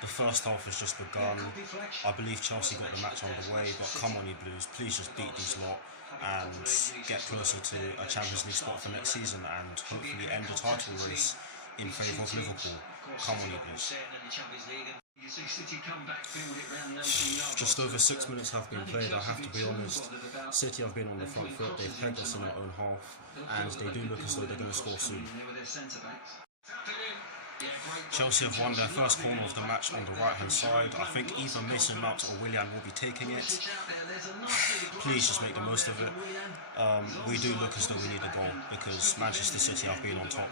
The first half has just begun. I believe Chelsea got the match underway, but come on you Blues, please just beat these lot and get closer to a Champions League spot for next season and hopefully end the title race in favour of Liverpool. Come on you Blues. Just over 6 minutes have been played. I have to be honest, City have been on the front foot, they've pegged us in our own half and they do look as though they're going to score soon. Chelsea have won their first corner of the match on the right hand side. I think either Mason Mount or Willian will be taking it. Please just make the most of it. We do look as though we need a goal because Manchester City have been on top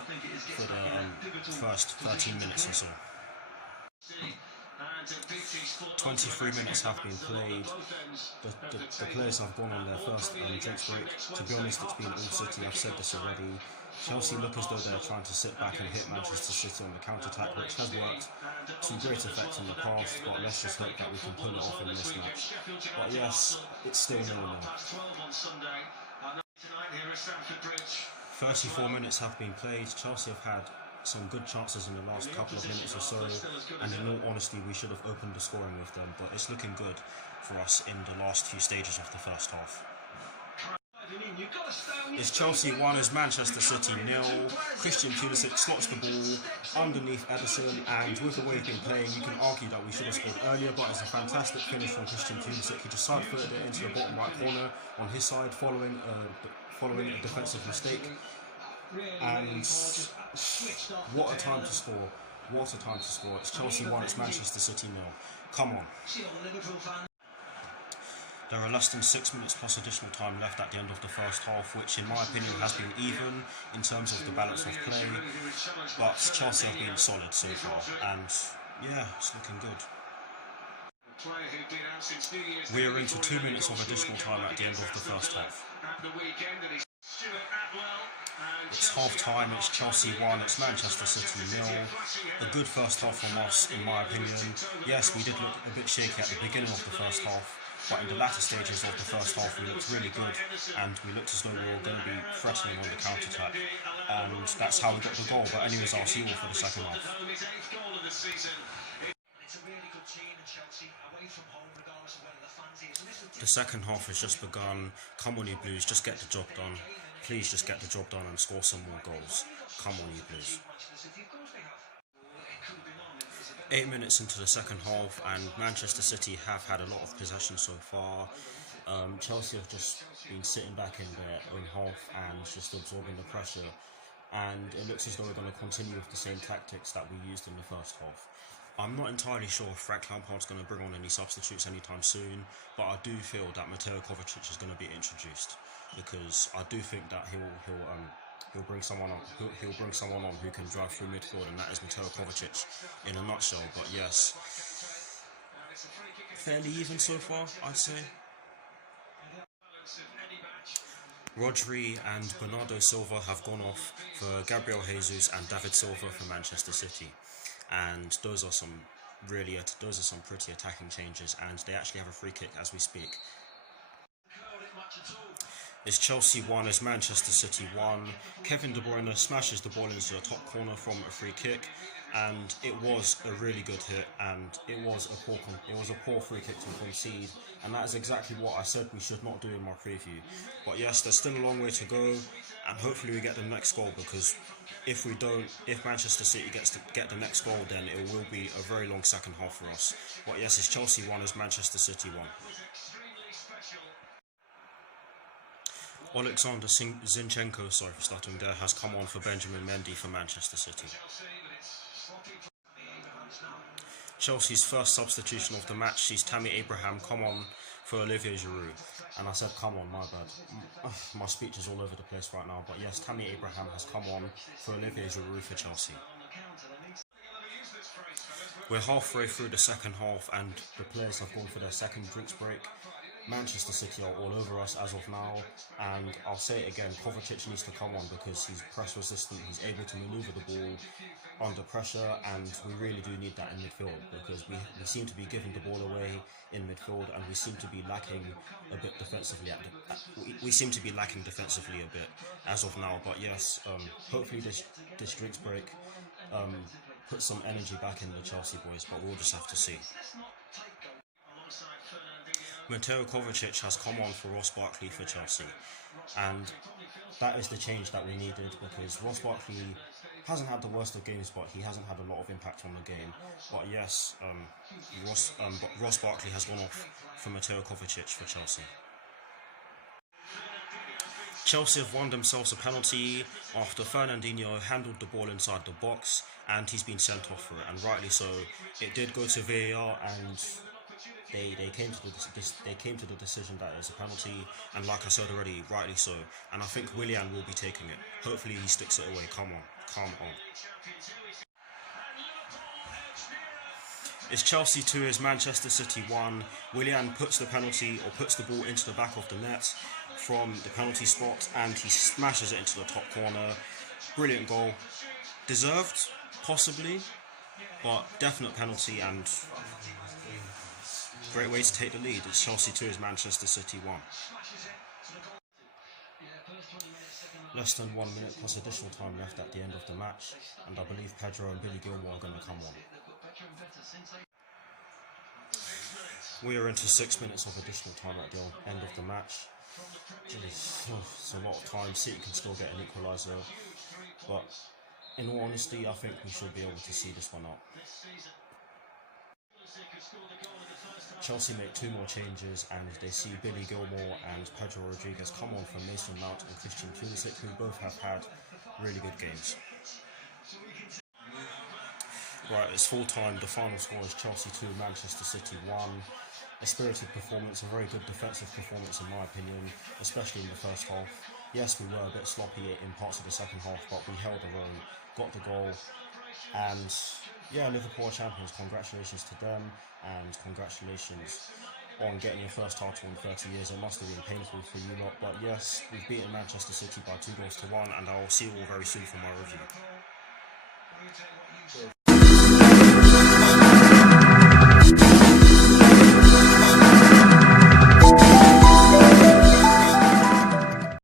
for the first 13 minutes or so. 23 minutes have been played. The players have gone on their first drinks break. To be honest, it's been all City. I've said this already. Chelsea look as though they're trying to sit back and hit Manchester City on the counter-attack, which has worked to great effect in the past, but let's just hope that we can pull it off in this match. But yes, it's still 0-0. 34 minutes have been played. Chelsea have had some good chances in the last couple of minutes or so, and in all honesty we should have opened the scoring with them, but it's looking good for us in the last few stages of the first half. It's Chelsea 1 as Manchester City 0. Christian Pulisic slots the ball underneath Ederson, and with the way he's been playing you can argue that we should have scored earlier, but it's a fantastic finish from Christian Pulisic. He just side-footed it into the bottom right corner on his side following a defensive mistake. And what a time to score. What a time to score. It's Chelsea 1, it's Manchester City 0. Come on. There are less than 6 minutes plus additional time left at the end of the first half, which in my opinion has been even in terms of the balance of play, but Chelsea have been solid so far, and yeah, it's looking good. We are into 2 minutes of additional time at the end of the first half. It's half time, it's Chelsea 1, it's Manchester City 0. A good first half from us in my opinion. Yes, we did look a bit shaky at the beginning of the first half, but in the latter stages of the first half we looked really good and we looked as though we were going to be threatening on the counter-attack, and that's how we got the goal. But anyways, I'll see you all for the second half. The second half has just begun. Come on you Blues, just get the job done. Please just get the job done and score some more goals. Come on you Blues. 8 minutes into the second half and Manchester City have had a lot of possession so far. Chelsea have just been sitting back in their own half and just absorbing the pressure, and it looks as though we're going to continue with the same tactics that we used in the first half. I'm not entirely sure if Frank Lampard's going to bring on any substitutes anytime soon, but I do feel that Mateo Kovacic is going to be introduced because I do think that he'll bring someone on. He'll bring someone on who can drive through midfield, and that is Mateo Kovacic in a nutshell. But yes, fairly even so far, I'd say. Rodri and Bernardo Silva have gone off for Gabriel Jesus and David Silva for Manchester City, and those are some pretty attacking changes, and they actually have a free kick as we speak. It's Chelsea 1 as Manchester City 1. Kevin De Bruyne smashes the ball into the top corner from a free kick, and it was a really good hit, and it was a poor free kick to concede, and that is exactly what I said we should not do in my preview. But yes, there's still a long way to go, and hopefully we get the next goal, because if Manchester City gets to get the next goal, then it will be a very long second half for us. But yes, it's Chelsea 1 as Manchester City 1. Alexander Zinchenko, sorry for starting there, has come on for Benjamin Mendy for Manchester City. Chelsea's first substitution of the match sees Tammy Abraham come on for Olivier Giroud. And I said come on, my bad. My speech is all over the place right now, but yes, Tammy Abraham has come on for Olivier Giroud for Chelsea. We're halfway through the second half and the players have gone for their second drinks break. Manchester City are all over us as of now, and I'll say it again, Kovacic needs to come on because he's press resistant, he's able to manoeuvre the ball under pressure, and we really do need that in midfield because we seem to be giving the ball away in midfield, and we seem to be lacking a bit defensively. We seem to be lacking defensively a bit as of now, but yes, hopefully this drinks break put some energy back in the Chelsea boys, but we'll just have to see. Mateo Kovacic has come on for Ross Barkley for Chelsea, and that is the change that we needed, because Ross Barkley hasn't had the worst of games, but he hasn't had a lot of impact on the game. But yes, Ross Barkley has gone off for Mateo Kovacic for Chelsea. Chelsea have won themselves a penalty after Fernandinho handled the ball inside the box, and he's been sent off for it, and rightly so. It did go to VAR, and they came to the decision that it's a penalty, and like I said already, rightly so. And I think Willian will be taking it. Hopefully he sticks it away. Come on. It's Chelsea 2 is Manchester City 1. Willian puts the ball into the back of the net from the penalty spot, and he smashes it into the top corner. Brilliant goal. Deserved, possibly, but definite penalty, and great way to take the lead. It's Chelsea 2 is Manchester City 1. Less than 1 minute plus additional time left at the end of the match, and I believe Pedro and Billy Gilmore are going to come on. We are into 6 minutes of additional time at the end of the match. It's a lot of time. City can still get an equaliser, but in all honesty, I think we should be able to see this one out. Chelsea make 2 more changes, and they see Billy Gilmore and Pedro Rodriguez come on from Mason Mount and Christian Pulisic, who both have had really good games. Right, it's full time. The final score is Chelsea 2, Manchester City 1. A spirited performance, a very good defensive performance in my opinion, especially in the first half. Yes, we were a bit sloppy in parts of the second half, but we held our own, got the goal, and yeah, Liverpool are champions. Congratulations to them, and congratulations on getting your first title in 30 years. It must have been painful for you lot, but yes, we've beaten Manchester City by 2-1, and I will see you all very soon for my review.